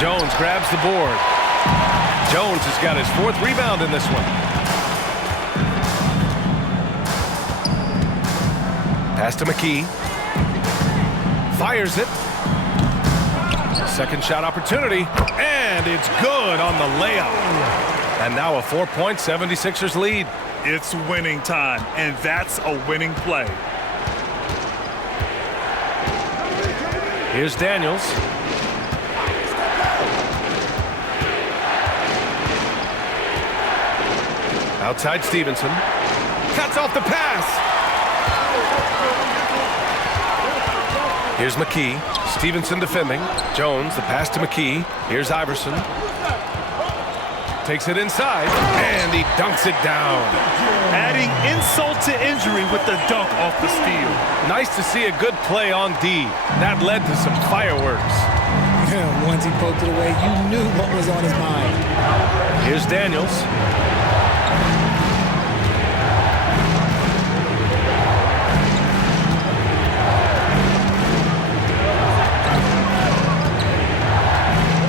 Jones grabs the board. Jones has got his 4th rebound in this one. Pass to McKee. Fires it. Second shot opportunity. And it's good on the layup. And now a 4-point 76ers lead. It's winning time, and that's a winning play. Here's Daniels. Outside Stevenson. Cuts off the pass. Here's McKee. Stevenson defending. Jones, the pass to McKee. Here's Iverson. Takes it inside, and he dunks it down. Adding insult to injury with the dunk off the steal. Nice to see a good play on D. That led to some fireworks. Once he poked it away, you knew what was on his mind. Here's Daniels.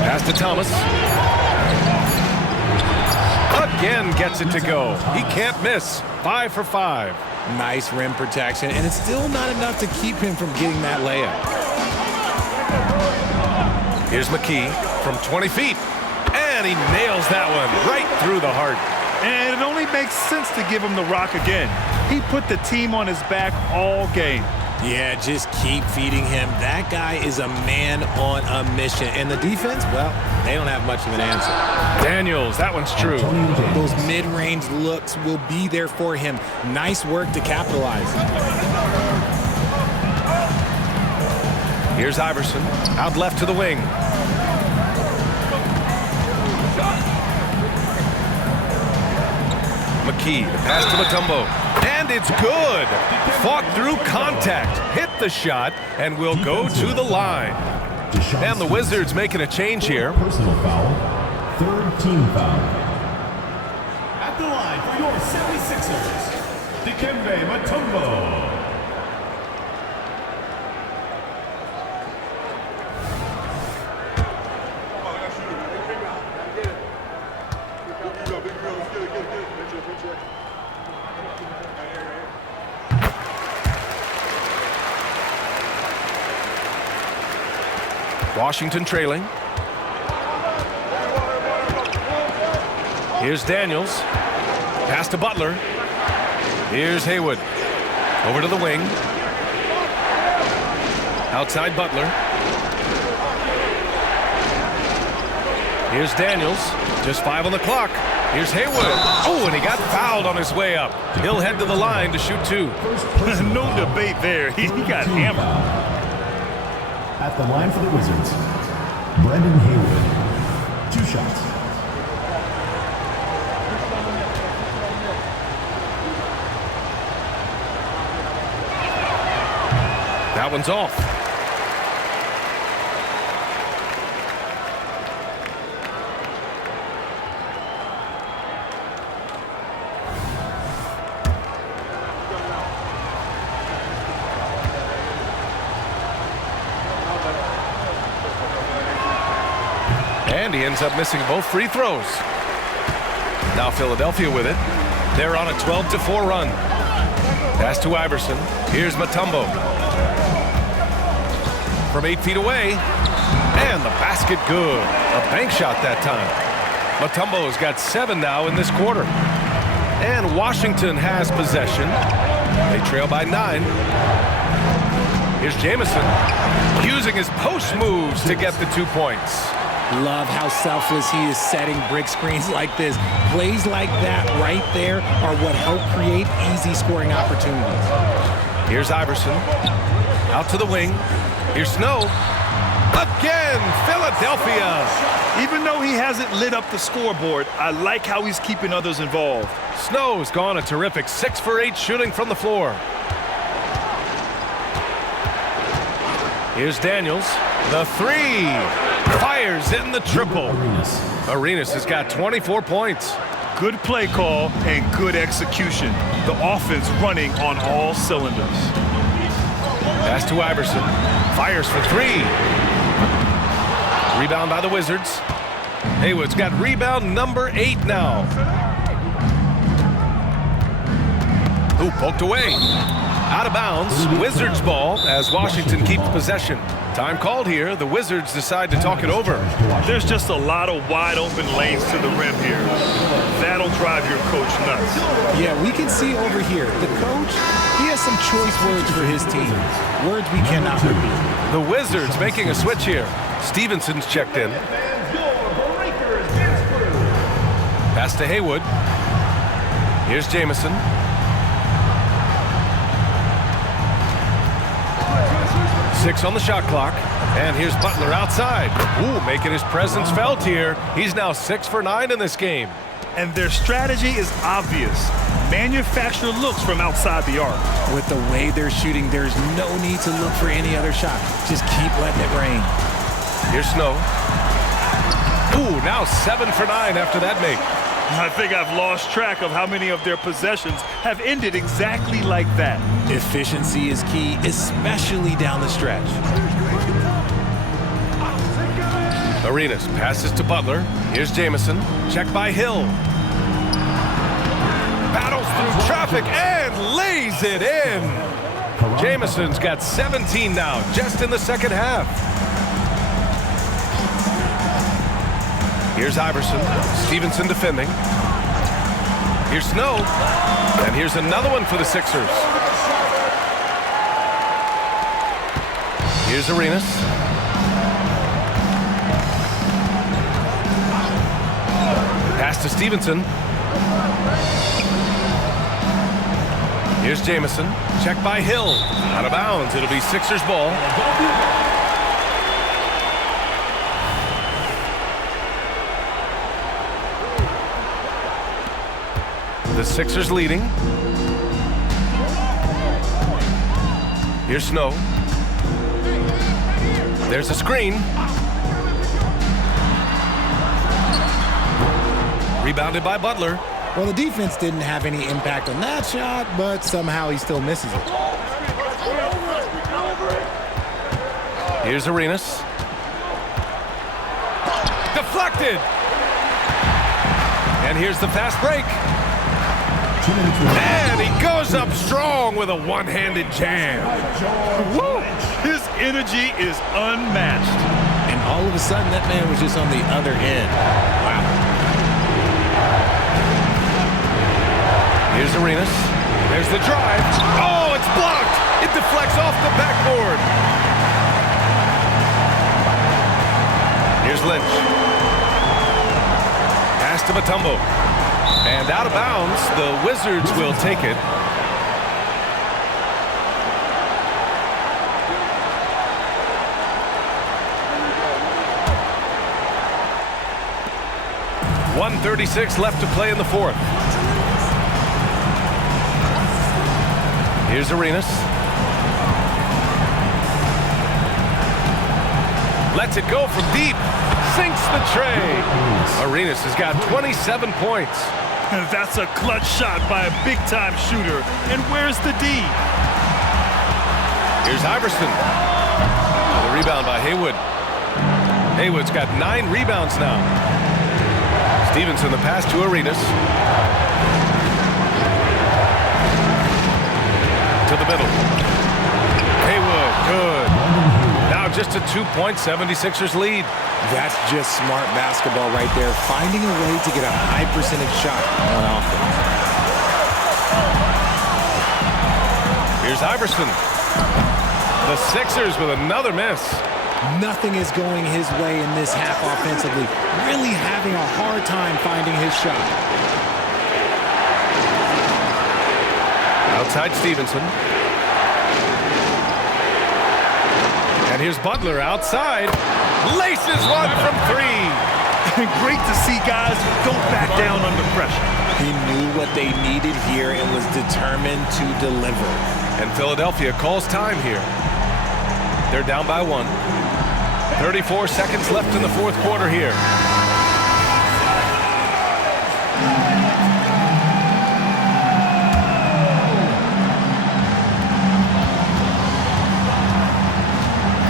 Pass to Thomas. Again gets it to go. He can't miss. 5 for 5. Nice rim protection, and it's still not enough to keep him from getting that layup. Here's McKee from 20 feet. And he nails that one right through the heart. And it only makes sense to give him the rock again. He put the team on his back all game. Yeah, just keep feeding him. That guy is a man on a mission. And the defense, well, they don't have much of an answer. Daniels, that one's true. Those mid-range looks will be there for him. Nice work to capitalize. Here's Iverson, out left to the wing. McKee, the pass to Mutombo. And it's good. Fought through contact, hit the shot, and will go to the line. And the Wizards making a change here. Personal foul. 3rd team foul. At the line for your 76ers, Dikembe Mutombo. Washington trailing. Here's Daniels. Pass to Butler. Here's Haywood. Over to the wing. Outside Butler. Here's Daniels. Just 5 on the clock. Here's Haywood. Oh, and he got fouled on his way up. He'll head to the line to shoot 2. No debate there. He got hammered. At the line for the Wizards, Brendan Haywood. 2 shots. That one's off. And he ends up missing both free throws. Now Philadelphia with it. They're on a 12-4 run. Pass to Iverson. Here's Mutombo. From 8 feet away. And the basket good. A bank shot that time. Mutombo's got 7 now in this quarter. And Washington has possession. They trail by 9. Here's Jamison using his post moves to get the 2 points. Love how selfless he is setting brick screens like this. Plays like that right there are what help create easy scoring opportunities. Here's Iverson. Out to the wing. Here's Snow. Again, Philadelphia. Even though he hasn't lit up the scoreboard, I like how he's keeping others involved. Snow's gone a terrific 6 for 8 shooting from the floor. Here's Daniels. The 3. Fires in the triple. Arenas has got 24 points. Good play call and good execution. The offense running on all cylinders. Pass to Iverson. Fires for 3. Rebound by the Wizards. Haywood's got rebound number 8 now. Ooh, poked away. Out of bounds. Wizards ball as Washington keeps possession. Time called here. The Wizards decide to talk it over. There's just a lot of wide open lanes to the rim here. That'll drive your coach nuts. Yeah, we can see over here. The coach, he has some choice words for his team. Words we cannot repeat. The Wizards making a switch here. Stevenson's checked in. Pass to Haywood. Here's Jamison. Six on the shot clock. And here's Butler outside. Ooh, making his presence felt here. He's now 6 for 9 in this game. And their strategy is obvious. Manufacture looks from outside the arc. With the way they're shooting, there's no need to look for any other shot. Just keep letting it rain. Here's Snow. Ooh, now 7 for 9 after that make. I think I've lost track of how many of their possessions have ended exactly like that. Efficiency is key, especially down the stretch. Arenas passes to Butler. Here's Jamison. Check by Hill. Battles through traffic and lays it in. Jamison's got 17 now, just in the second half. Here's Iverson. Stevenson defending. Here's Snow. And here's another one for the Sixers. Here's Arenas. Pass to Stevenson. Here's Jamison. Check by Hill. Out of bounds. It'll be Sixers ball. The Sixers leading. Here's Snow. There's a screen. Rebounded by Butler. Well, the defense didn't have any impact on that shot, but somehow he still misses it. Here's Arenas. Deflected. And here's the fast break. And he goes up strong with a one-handed jam. Woo! His energy is unmatched. And all of a sudden, that man was just on the other end. Wow. Here's Arenas. There's the drive. Oh, it's blocked. It deflects off the backboard. Here's Lynch. Pass to Mutombo. And out of bounds, the Wizards will take it. .136 left to play in the fourth. Here's Arenas. Lets it go from deep. Sinks the tray. Arenas has got 27 points. And that's a clutch shot by a big-time shooter. And where's the D? Here's Iverson. The rebound by Haywood. Haywood's got 9 rebounds now. Stevenson the pass to Arenas. To the middle. Haywood, good. Now just a 2-point 76ers lead. That's just smart basketball right there, finding a way to get a high percentage shot on offense. Here's Iverson. The Sixers with another miss. Nothing is going his way in this half offensively. Really having a hard time finding his shot. Outside Stevenson. And here's Butler outside. Laces one from three. Great to see guys who don't back down under pressure. He knew what they needed here and was determined to deliver. And Philadelphia calls time here. They're down by 1. 34 seconds left in the fourth quarter here.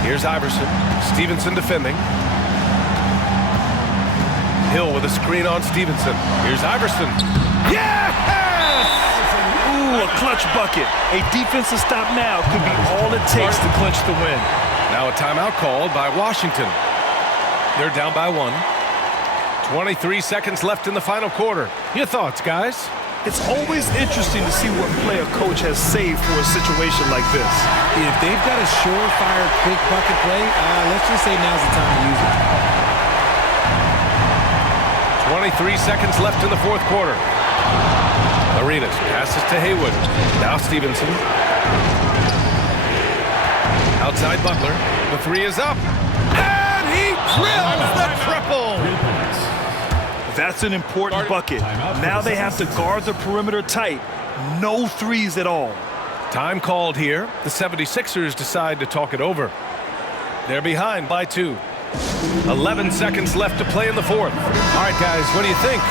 Here's Iverson. Stevenson defending. Hill with a screen on Stevenson. Here's Iverson. Yes! Ooh, a clutch bucket. A defensive stop now could be all it takes to clinch the win. Now a timeout called by Washington. They're down by 1. 23 seconds left in the final quarter. Your thoughts, guys? It's always interesting to see what play a coach has saved for a situation like this. If they've got a surefire quick bucket play, let's just say now's the time to use it. 23 seconds left in the fourth quarter. Arenas passes to Haywood. Now Stevenson. Outside Butler. The three is up. And he drills the triple. That's an important bucket. Now they have to guard the perimeter tight. No threes at all. Time called here. The 76ers decide to talk it over. They're behind by 2. 11 seconds left to play in the fourth. All right, guys, what do you think?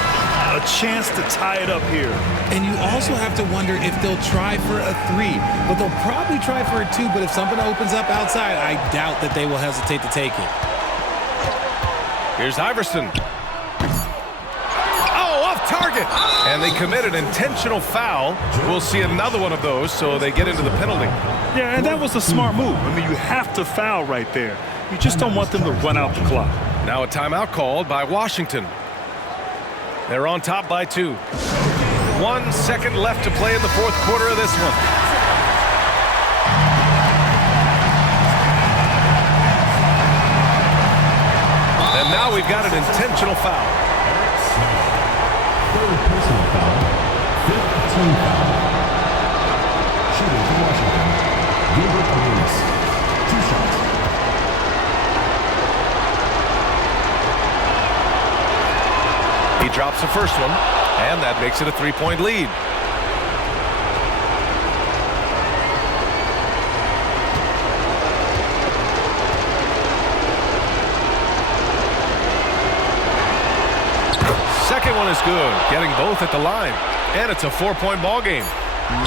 A chance to tie it up here. And you also have to wonder if they'll try for a 3. But they'll probably try for a 2. But if something opens up outside, I doubt that they will hesitate to take it. Here's Iverson. Oh, off target. And they commit an intentional foul. We'll see another one of those, so they get into the penalty. Yeah, and that was a smart move. I mean, you have to foul right there. You just don't want them to run out the clock. Now a timeout called by Washington. They're on top by 2. 1 second left to play in the fourth quarter of this one. And now we've got an intentional foul. Third personal foul. Fifth team foul. Shooting for Washington. Gilbert Arenas. 2 shots. He drops the first one, and that makes it a 3-point lead. Second one is good, getting both at the line. And it's a 4-point ball game.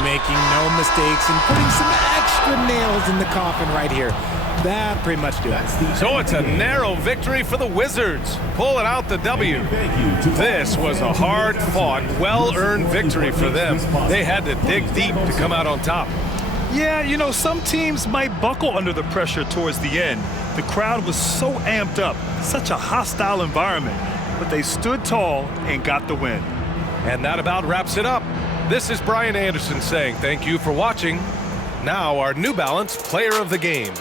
Making no mistakes and putting some extra nails in the coffin right here. That pretty much do it. So it's a narrow victory for the Wizards, pulling out the W. This was a hard-fought, well-earned victory for them. They had to dig deep to come out on top. Yeah, you know, some teams might buckle under the pressure towards the end. The crowd was so amped up, such a hostile environment. But they stood tall and got the win. And that about wraps it up. This is Brian Anderson saying thank you for watching. Now our New Balance Player of the Game.